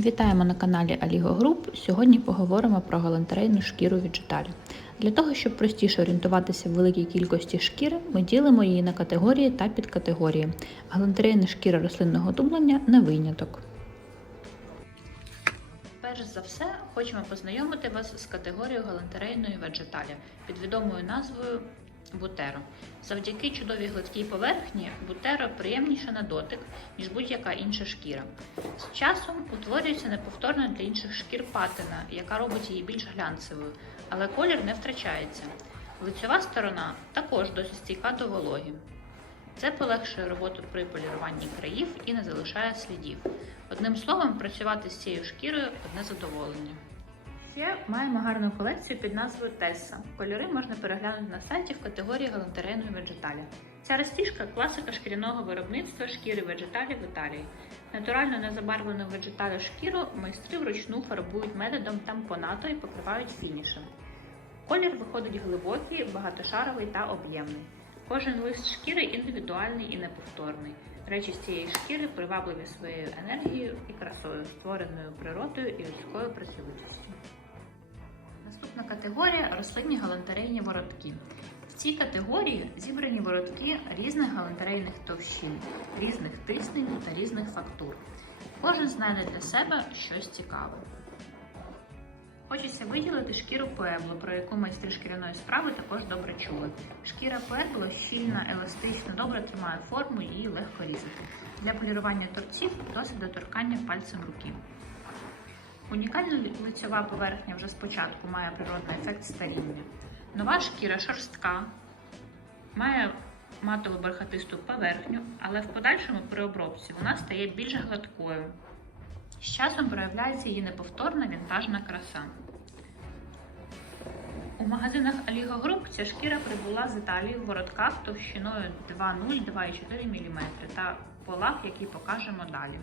Вітаємо на каналі Aligo Group. Сьогодні поговоримо про галантерейну шкіру від Джеталі. Для того, щоб простіше орієнтуватися в великій кількості шкіри, ми ділимо її на категорії та підкатегорії. Галантерейна шкіра рослинного дублення не виняток. Перш за все, хочемо познайомити вас з категорією галантерейної веджеталі під відомою назвою бутеро. Завдяки чудовій гладкій поверхні бутеро приємніша на дотик, ніж будь-яка інша шкіра. З часом утворюється неповторна для інших шкір патина, яка робить її більш глянцевою, але колір не втрачається. Лицьова сторона також досить стійка до вологі. Це полегшує роботу при поліруванні країв і не залишає слідів. Одним словом, працювати з цією шкірою одне задоволення. Ще маємо гарну колекцію під назвою Тесса. Кольори можна переглянути на сайті в категорії галантерейної веджеталі. Ця розтіжка класика шкіряного виробництва шкіри веджеталі в Італії. Натурально незабарвлену веджеталю шкіру майстри вручну фарбують методом тампонато і покривають фінішем. Колір виходить глибокий, багатошаровий та об'ємний. Кожен лист шкіри індивідуальний і неповторний. Речі з цієї шкіри привабливі своєю енергією і красою, створеною природою і людською працьовитістю. Категорія рослинні галантерейні воротки. В цій категорії зібрані воротки різних галантерейних товщин, різних тиснень та різних фактур. Кожен знайде для себе щось цікаве. Хочеться виділити шкіру пуебло, про яку майстри шкіряної справи також добре чули. Шкіра пуебло щільна, еластична, добре тримає форму її легко різати. Для полірування торців досить доторкання пальцем руки. Унікальна лицьова поверхня вже спочатку має природний ефект старіння. Нова шкіра шорстка, має матову бархатисту поверхню, але в подальшому при обробці вона стає більш гладкою. З часом проявляється її неповторна вінтажна краса. У магазинах Aligo Group ця шкіра прибула з Італії в воротках товщиною 2,0-2,4 мм та полах, які покажемо далі.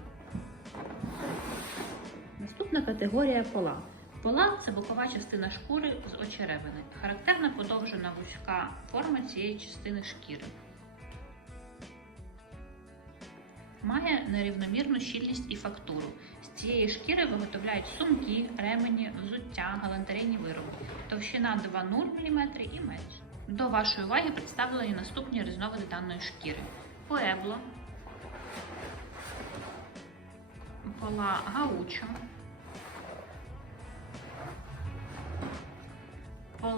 Наступна категорія пола. Пола це бокова частина шкури з очеревини. Характерна подовжена вузька форма цієї частини шкіри. Має нерівномірну щільність і фактуру. З цієї шкіри виготовляють сумки, ремені, взуття, галантерейні вироби. Товщина 2,0 мм і менше. До вашої уваги представлені наступні різновиди даної шкіри: поебло, пола гаучо,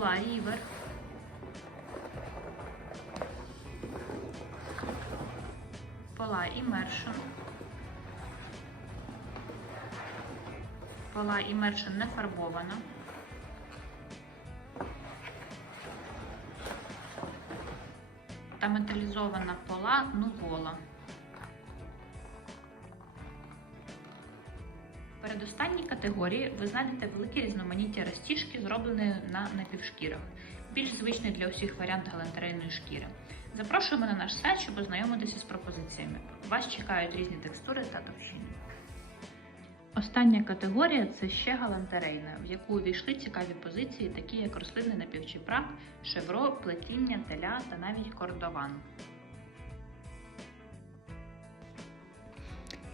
пола рівер, пола імершн, пола імершн не фарбована, та металізована пола нувола. Передостанній категорії ви знайдете велике різноманіття розтіжки, зробленої на напівшкірах, більш звичний для усіх варіант галантерейної шкіри. Запрошуємо на наш сайт, щоб ознайомитися з пропозиціями. Вас чекають різні текстури та товщини. Остання категорія це ще галантерейна, в яку увійшли цікаві позиції, такі як рослинний напівчіпрак, шевро, плетіння, теля та навіть кордован.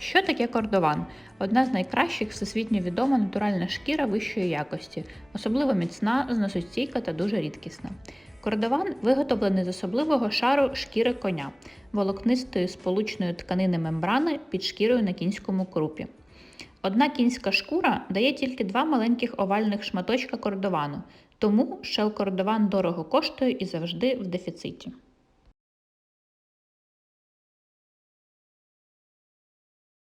Що таке кордован? Одна з найкращих всесвітньо відома натуральна шкіра вищої якості, особливо міцна, зносостійка та дуже рідкісна. Кордован виготовлений з особливого шару шкіри коня, волокнистої сполучної тканини мембрани під шкірою на кінському крупі. Одна кінська шкура дає тільки два маленьких овальних шматочка кордовану, тому шел кордован дорого коштує і завжди в дефіциті.